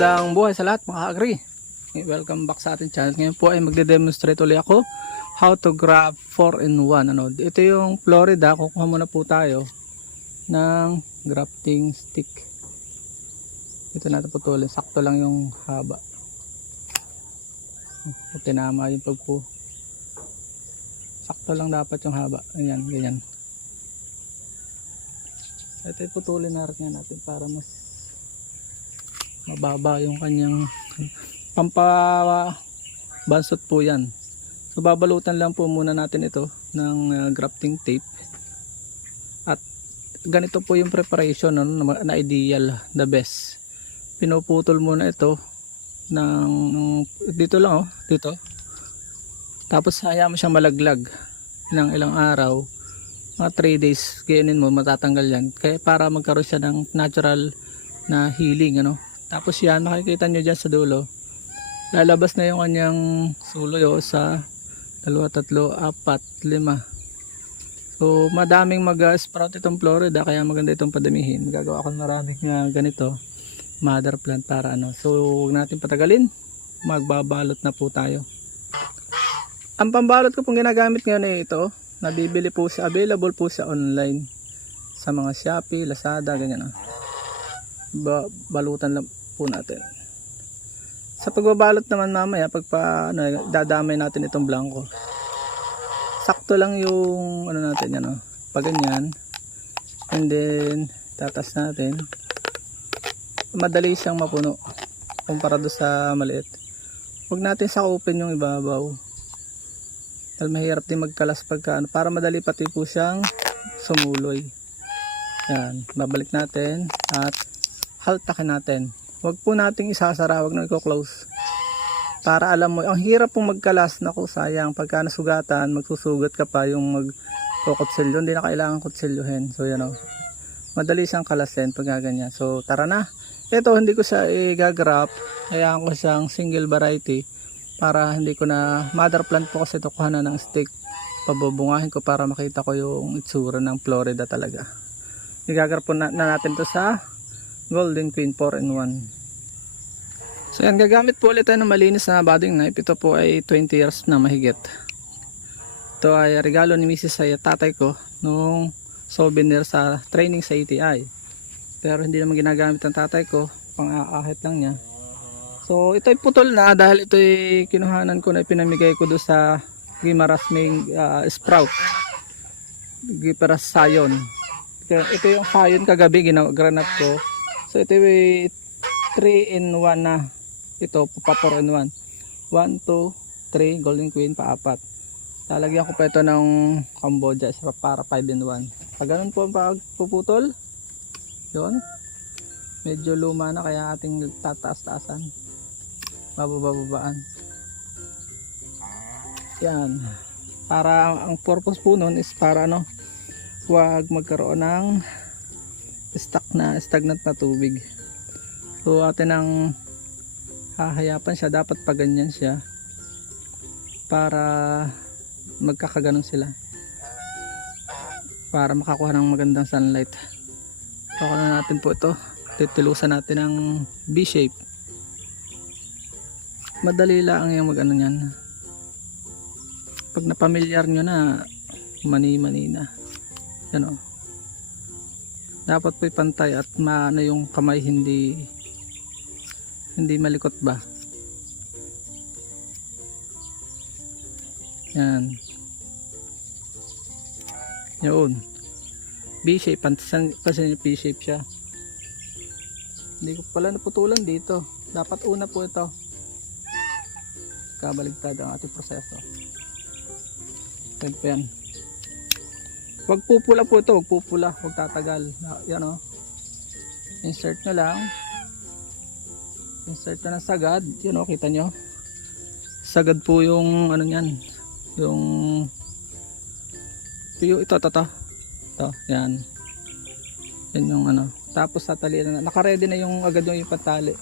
Magandang buhay sa lahat mga agri. Welcome back sa ating channel. Ngayon po ay magde-demonstrate ulit ako how to grab 4-in-1. Ito yung Florida. Kukuha muna po tayo ng grafting stick. Ito natin putulin. Sakto lang yung haba. Tinama yung pagpo. Sakto lang dapat yung haba. Ayan, ganyan. Ito putulin natin para mas mababa yung kanyang pampabansot po yan. So babalutan lang po muna natin ito ng grafting tape. At ganito po yung preparation na ideal, the best. Pinuputol muna ito ng dito lang dito. Tapos hayaan mo siyang malaglag ng ilang araw. Mga 3 days, kainin mo, matatanggal yan. Kaya para magkaroon siya ng natural na healing, Tapos yan, makikita nyo dyan sa dulo. Lalabas na yung kanyang suloy sa 2, 3, 4, 5. So, madaming mag-sprout itong Florida, kaya maganda itong padamihin. Gagawa ako ng maraming ganito, mother plant para So, huwag natin patagalin. Magbabalot na po tayo. Ang pambalot ko pong ginagamit ngayon ay ito. Nabibili po siya, available po siya online. Sa mga Shopee, Lazada, ganyan. Balutan lang po natin. Sa pagbabalot naman mamaya dadamay natin itong blanco. Sakto lang yung natin pag ganyan, and then tatas natin. Madali siyang mapuno kumpara do sa maliit. Huwag natin sakupin yung ibabaw dahil mahirap din magkalas pagka para madali pati po siyang sumuloy. Yan, babalik natin at haltakin natin. Huwag po nating isasara, huwag na i-close. Para alam mo, ang hirap pong magkalas. Naku, sayang. Pagka nasugatan, magsusugat ka pa yung magkukutsilyo. Hindi na kailangan kutsilyohin. So, yan madali siyang kalasin pag ganyan. So, tara na. Ito, hindi ko siya i-gagrap. Hayaan ko siyang single variety. Para hindi ko na, mother plant po kasi ito kuha na ng stick. Pabubungahin ko para makita ko yung itsura ng Florida talaga. I-gagrap po na natin to sa Golden Queen 4-in-1. So yan, gagamit po ulit tayo ng malinis na budding knife. Ito po ay 20 years na mahigit. Ito ay regalo ni Mrs. sa tatay ko nung souvenir sa training sa ETI. Pero hindi naman ginagamit ng tatay ko, pang-aahit lang niya. So ito ay putol na dahil ito ay kinuhanan ko na pinamigay ko doon sa Gimaras Main Sprout. Gimaras Sayon. Ito yung Sayon kagabi ginagranat ko. So ito ay 3-in-1 na. Ito pa 4-in-1. 1, 2, 3 Golden Queen pa 4. Lalagyan ko pa ito ng Cambodia para 5-in-1. Pag ganun po ang pagpuputol, yun. Medyo luma na kaya ating tataas-taasan. Babababaan. Yan. Para ang purpose po nun is para huwag magkaroon ng stagnant na tubig. So atin ang hahayapan siya, dapat pa ganyan siya para magkakaganon sila para makakuha ng magandang sunlight. Pakuha na natin po ito, titilusan natin ng V-shape. Madali lang yung mag yan. Pag napamilyar nyo na, mani-mani na yan dapat po'y pantay at yung kamay hindi malikot ba. Yan. Yun. B-shape. Pansin yung B-shape siya. Hindi ko pala naputulan dito. Dapat una po ito. Kabaligtad ang ating proseso. Yan. Wag pupula po ito, wag pupula, wag tatagal. Yan insert nyo lang. Insert na ng sagad. Yan kita nyo. Sagad po yung yan. Yung ito. Ito, yan. Yan yung Tapos tatalian na. Naka-ready na yung agad yung ipatali.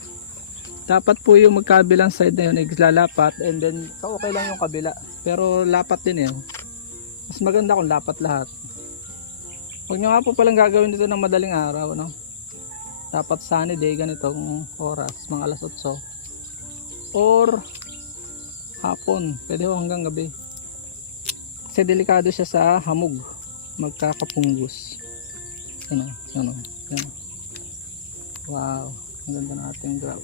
Dapat po yung magkabilang side na yun, iglalapat and then okay lang yung kabila. Pero lapat din Mas maganda kung lapat lahat. Huwag nyo nga po palang gagawin dito ng madaling araw, Dapat sunny day ganitong oras, mga alas 8 or hapon, pwede ho hanggang gabi. Kasi delikado siya sa hamog, magkakapunggos. Yan. Wow, ang ganda ng ating grab.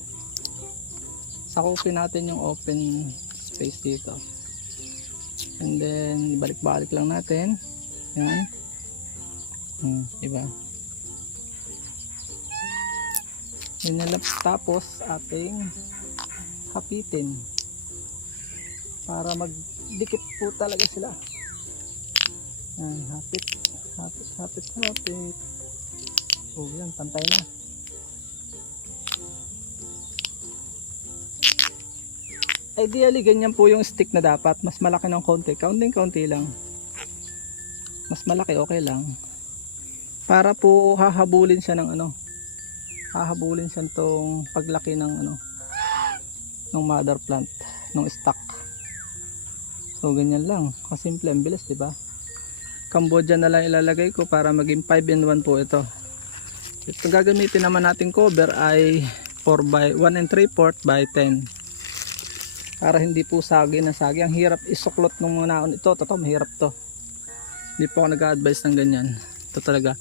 Sakupin natin yung open space dito. And then ibalik-balik lang natin. Yan. Diba? Yan na lang, tapos ating hapitin para magdikit po talaga sila. Yan, hapit. Oh, yan, pantay na. Ideally, ganyan po yung stick na dapat. Mas malaki ng konti. Kaunting-kaunti lang. Mas malaki, okay lang. Para po hahabulin siya ng ano. Hahabulin siya itong paglaki ng ano. Ng mother plant. Ng stock. So, ganyan lang. Kasimple, ang bilis, diba? Cambodia na lang ilalagay ko para maging 5-in-1 po ito. Ito gagamitin naman natin cover ay 1 3/4 by 10. Para hindi po sagi na sagi. Ang hirap isuklot ng mga naon ito. Totoo, mahirap to. Hindi po ako nag-a-advise ng ganyan. Ito talaga.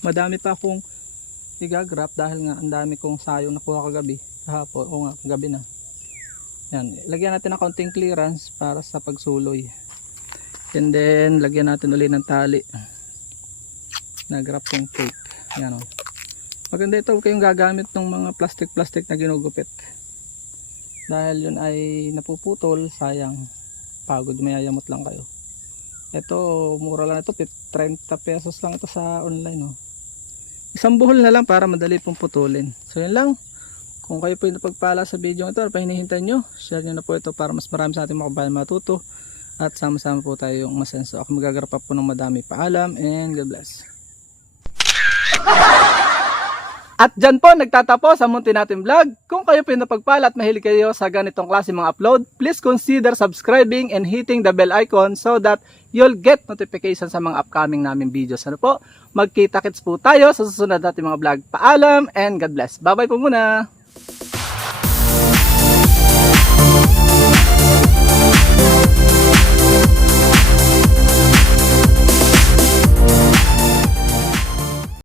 Madami pa akong igagrap dahil nga ang dami kong sayong nakuha kagabi. Kahapon, o nga, kagabi na. Yan. Lagyan natin ng konting clearance para sa pagsuloy. And then, lagyan natin ulit ng tali. Nagrap yung tape. Yan o. Maganda ito, huwag kayong gagamit ng mga plastic na ginugupit. Dahil yun ay napuputol, sayang. Pagod, mayayamot lang kayo. Ito, mura lang ito, 30 pesos lang ito sa online. Oh. Isang buhol na lang para madali pong putulin. So yun lang. Kung kayo po yung napagpala sa video ito, pa hinihintay nyo, share nyo na po ito para mas marami sa ating mga kabayan matuto. At sama-sama po tayo yung masenso. Ako magagarap po ng madami. Paalam and God bless. At dyan po nagtatapos ang munti natin vlog. Kung kayo po yung napagpala at mahilig kayo sa ganitong klase mga upload, please consider subscribing and hitting the bell icon so that you'll get notification sa mga upcoming namin videos. Ano po? Magkita-kits po tayo sa susunod natin mga vlog. Paalam and God bless. Bye-bye po muna!